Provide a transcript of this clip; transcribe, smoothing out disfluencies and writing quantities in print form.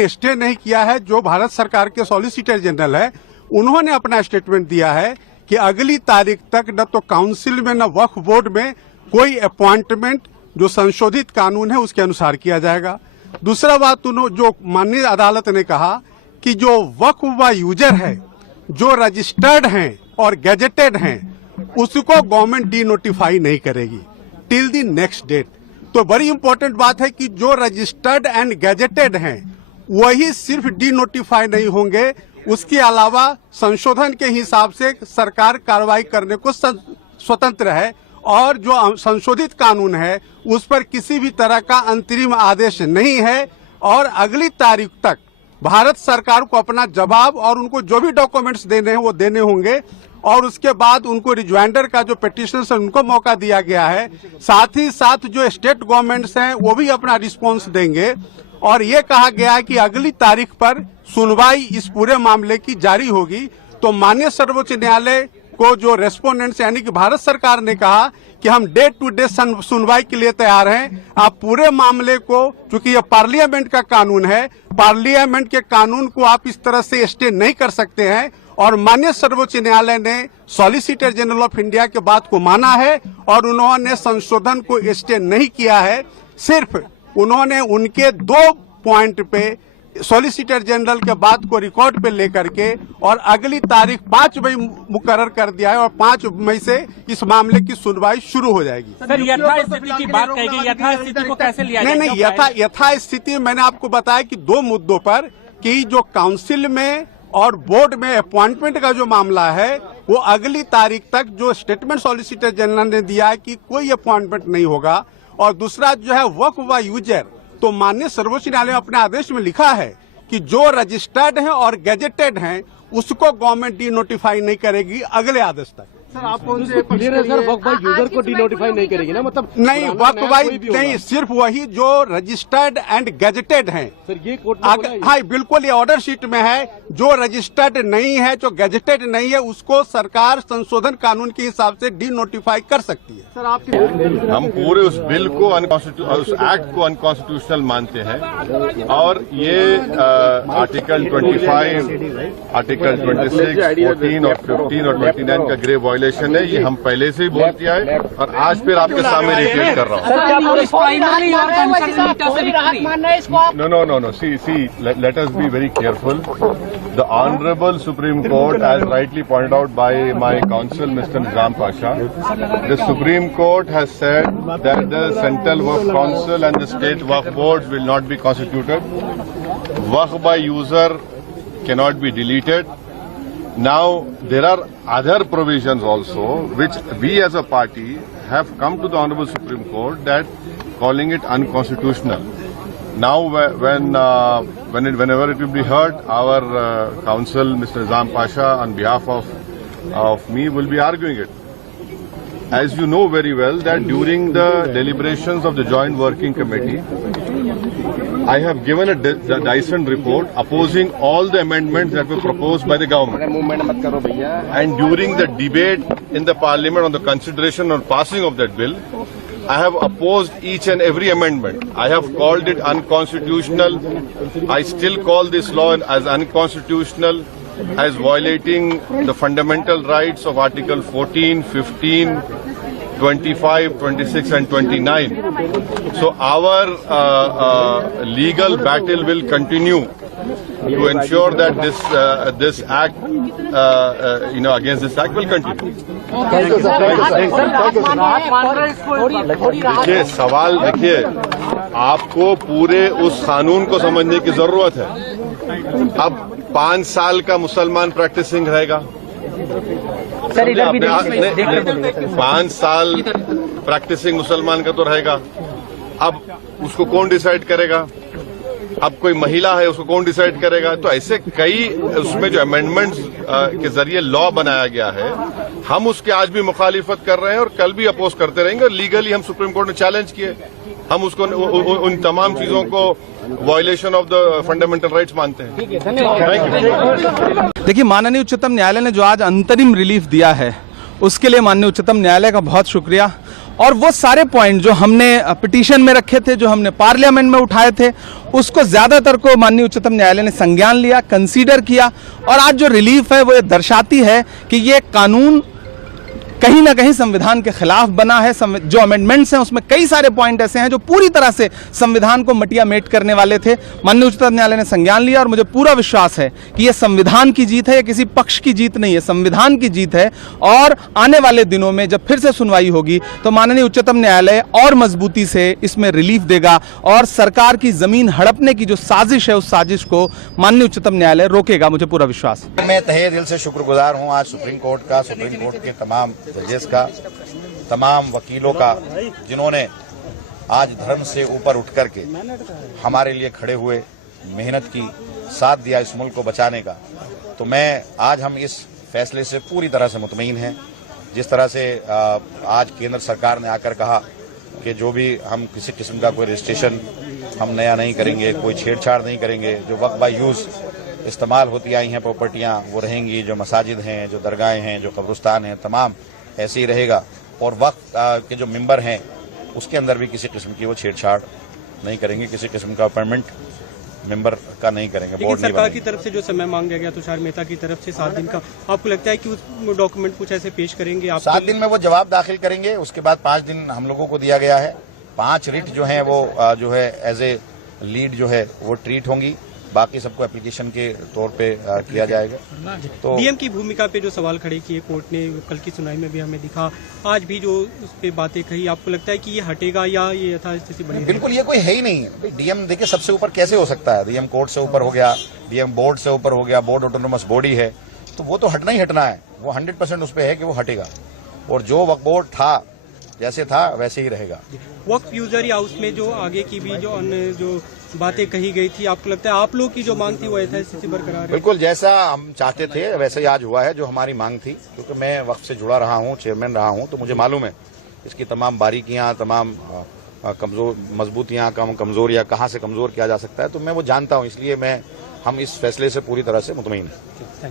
कानून स्टे नहीं किया है। जो भारत सरकार के सॉलिसिटर जनरल है उन्होंने अपना स्टेटमेंट दिया है कि अगली तारीख तक न तो काउंसिल में न वक्फ बोर्ड में कोई अपॉइंटमेंट जो संशोधित कानून है उसके अनुसार किया जाएगा। दूसरा बात जो माननीय अदालत ने कहा कि जो वक्फ व यूजर है जो रजिस्टर्ड हैं और गैजेटेड हैं उसको गवर्नमेंट डी नोटिफाई नहीं करेगी टिल द नेक्स्ट डेट। तो बड़ी इंपॉर्टेंट बात है कि जो रजिस्टर्ड एंड गैजेटेड हैं वही सिर्फ डी नोटिफाई नहीं होंगे, उसके अलावा संशोधन के हिसाब से सरकार कार्रवाई करने को स्वतंत्र है और जो संशोधित कानून है उस पर किसी भी तरह का अंतरिम आदेश नहीं है और अगली तारीख तक भारत सरकार को अपना जवाब और उनको जो भी डॉक्यूमेंट्स देने हैं वो देने होंगे और उसके बाद उनको रिज्वाइंडर का जो पिटीशन है उनको मौका दिया गया है। साथ ही साथ जो स्टेट गवर्नमेंट्स हैं वो भी अपना रिस्पॉन्स देंगे और ये कहा गया है कि अगली तारीख पर सुनवाई इस पूरे मामले की जारी होगी। तो माननीय सर्वोच्च न्यायालय को जो रेस्पोंडेंट्स यानी कि भारत सरकार ने कहा कि हम डे टू डे सुनवाई के लिए तैयार हैं। आप पूरे मामले को, चूंकि ये पार्लियामेंट का कानून है, पार्लियामेंट के कानून को आप इस तरह से स्टे नहीं कर सकते हैं और माननीय सर्वोच्च न्यायालय ने सॉलिसिटर जनरल ऑफ इंडिया के बात को माना है और उन्होंने संशोधन को स्टे नहीं किया है। सिर्फ उन्होंने उनके 2 पॉइंट पे सॉलिसिटर जनरल के बात को रिकॉर्ड पे लेकर के और अगली तारीख 5 मई मुकर्रर कर दिया है और 5 मई से इस मामले की सुनवाई शुरू हो जाएगी। सर, यथास्थिति की बात कहेगी, यथास्थिति को कैसे लिया जाए? नहीं, यथास्थिति मैंने आपको बताया कि 2 मुद्दों पर कि जो काउंसिल में और बोर्ड में अपॉइंटमेंट का जो मामला है वो अगली तारीख तक जो स्टेटमेंट सॉलिसिटर जनरल ने दिया है कि कोई अपॉइंटमेंट नहीं होगा और दूसरा जो है वक्फ व यूजर, तो माननीय सर्वोच्च न्यायालय ने अपने आदेश में लिखा है कि जो रजिस्टर्ड हैं और गैजेटेड हैं उसको गवर्नमेंट डी नोटिफाई नहीं करेगी अगले आदेश तक। सर, आप क्लियर है सर, वक्फ बाई यूजर को डी नोटिफाई नहीं करेगी ना? मतलब नहीं, वक्फ बाई नहीं, सिर्फ वही जो रजिस्टर्ड एंड गैजेटेड हैं। सर, ये कोर्ट हाँ बिल्कुल, ये ऑर्डर शीट में है। जो रजिस्टर्ड नहीं है, जो गैजेटेड नहीं है, उसको सरकार संशोधन कानून के हिसाब से डी नोटिफाई कर सकती है। सर, आपके हम पूरे उस बिल को उस एक्ट को अनकॉन्स्टिट्यूशनल मानते हैं और ये आर्टिकल 25, आर्टिकल 26, 14 और 15 और 29 का ग्रेव वायलेशन है। ये हम पहले से ही बोल दिया है और आज फिर आपके सामने रिपीट कर रहा हूँ। No. See, let us be very careful. The Honorable Supreme Court, as rightly pointed out by my counsel, Mr. Nizam Pasha, the Supreme Court has said that the Central Waqf Council and the State Waqf Boards will not be constituted. Waqf by user cannot be deleted. Now, there are other provisions also which we as a party have come to the Honorable Supreme Court that calling it unconstitutional. Now, whenever it will be heard, our counsel, Mr. Nizam Pasha, on behalf of me, will be arguing it. As you know very well that during the deliberations of the Joint Working Committee, I have given a Dyson report opposing all the amendments that were proposed by the government. And during the debate in the Parliament on the consideration or passing of that bill, I have opposed each and every amendment. I have called it unconstitutional. I still call this law as unconstitutional, as violating the fundamental rights of Article 14, 15, 25, 26 and 29. So our legal battle will continue to ensure that this act, against this act will continue. देखिए, सवाल देखिए, आपको पूरे उस कानून को समझने की जरूरत है। अब 5 साल का मुसलमान प्रैक्टिसिंग रहेगा, 5 साल प्रैक्टिसिंग मुसलमान का तो रहेगा। अब उसको कौन डिसाइड करेगा? अब कोई महिला है, उसको कौन डिसाइड करेगा? तो ऐसे कई उसमें जो अमेंडमेंट्स के जरिए लॉ बनाया गया है, हम उसके आज भी मुखालिफत कर रहे हैं और कल भी अपोज करते रहेंगे। और लीगली हम सुप्रीम कोर्ट में चैलेंज किए, हम उसको उन तमाम चीजों को violation of the fundamental rights मानते हैं। देखिए, माननीय उच्चतम न्यायालय ने जो आज अंतरिम रिलीफ दिया है उसके लिए माननीय उच्चतम न्यायालय का बहुत शुक्रिया। और वो सारे पॉइंट जो हमने पिटीशन में रखे थे, जो हमने पार्लियामेंट में उठाए थे, उसको ज्यादातर को माननीय उच्चतम न्यायालय ने संज्ञान लिया, कंसीडर किया। और आज जो रिलीफ है वो ये दर्शाती है कि ये कानून कहीं ना कहीं संविधान के खिलाफ बना है। जो अमेंडमेंट्स हैं उसमें कई सारे पॉइंट ऐसे हैं जो पूरी तरह से संविधान को मटिया मेट करने वाले थे। माननीय उच्चतम न्यायालय ने संज्ञान लिया और मुझे पूरा विश्वास है कि यह संविधान की जीत है, यह किसी पक्ष की जीत नहीं है, संविधान की जीत है। और आने वाले दिनों में जब फिर से सुनवाई होगी तो माननीय उच्चतम न्यायालय और मजबूती से इसमें रिलीफ देगा और सरकार की जमीन हड़पने की जो साजिश है उस साजिश को माननीय उच्चतम न्यायालय रोकेगा, मुझे पूरा विश्वास है। मैं तहे दिल से शुक्रगुजार हूं आज सुप्रीम कोर्ट का, सुप्रीम कोर्ट के तमाम जजेस का, तमाम वकीलों का, जिन्होंने आज धर्म से ऊपर उठ करके हमारे लिए खड़े हुए, मेहनत की, साथ दिया इस मुल्क को बचाने का। तो मैं आज हम इस फैसले से पूरी तरह से मुतमईन हैं। जिस तरह से आज केंद्र सरकार ने आकर कहा कि जो भी हम किसी किस्म का कोई रजिस्ट्रेशन हम नया नहीं करेंगे, कोई छेड़छाड़ नहीं करेंगे, जो वक्त बाय यूज इस्तेमाल होती आई हैं प्रॉपर्टियां वो रहेंगी, जो मसाजिद हैं, जो दरगाहें हैं, जो कब्रिस्तान हैं, तमाम ऐसे ही रहेगा। और वक्त के जो मेंबर हैं उसके अंदर भी किसी किस्म की वो छेड़छाड़ नहीं करेंगे, किसी किस्म का अपॉइंटमेंट मेंबर का नहीं करेंगे। लेकिन सरकार की तरफ से जो समय मांगा गया तुषार मेहता की तरफ से 7 दिन का, आपको लगता है कि उस डॉक्यूमेंट कुछ ऐसे पेश करेंगे आप? 7 दिन में वो जवाब दाखिल करेंगे, उसके बाद 5 दिन हम लोगों को दिया गया है। 5 रिट जो है वो जो है एज ए लीड जो है वो ट्रीट होंगी, बाकी सबको एप्लीकेशन के तौर पे किया जाएगा। तो डीएम की भूमिका पे जो सवाल खड़े किए कोर्ट ने, कल की सुनवाई में भी हमें दिखा, आज भी जो उस पे बातें कही, आपको लगता है कि ये हटेगा या ये यथास्थिति बनी? बिल्कुल ये कोई है ही नहीं है। डीएम देखिए सबसे ऊपर कैसे हो सकता है? डीएम कोर्ट से ऊपर हो गया, डीएम बोर्ड से ऊपर हो गया, बोर्ड ऑटोनोमस बॉडी है, तो वो तो हटना ही हटना है। वो 100% उस पर है कि वो हटेगा और जो वक्फ बोर्ड था जैसे था वैसे ही रहेगा। वक्फ यूजर हाउस में जो आगे की भी जो अन्य जो बातें कही गई थी, आपको लगता है आप लोग की जो मांग थी वो यथास्थिति बरकरार है? बिल्कुल जैसा हम चाहते थे वैसे ही आज हुआ है जो हमारी मांग थी, क्योंकि मैं वक्फ से जुड़ा रहा हूं, चेयरमैन रहा हूं, तो मुझे मालूम है इसकी तमाम बारीकियां, तमाम कमजोर मजबूतियां, कमजोरियां, कहां से कमजोर किया जा सकता है, तो मैं वो जानता हूं। इसलिए हम इस फैसले से पूरी तरह से मुतमईन हैं।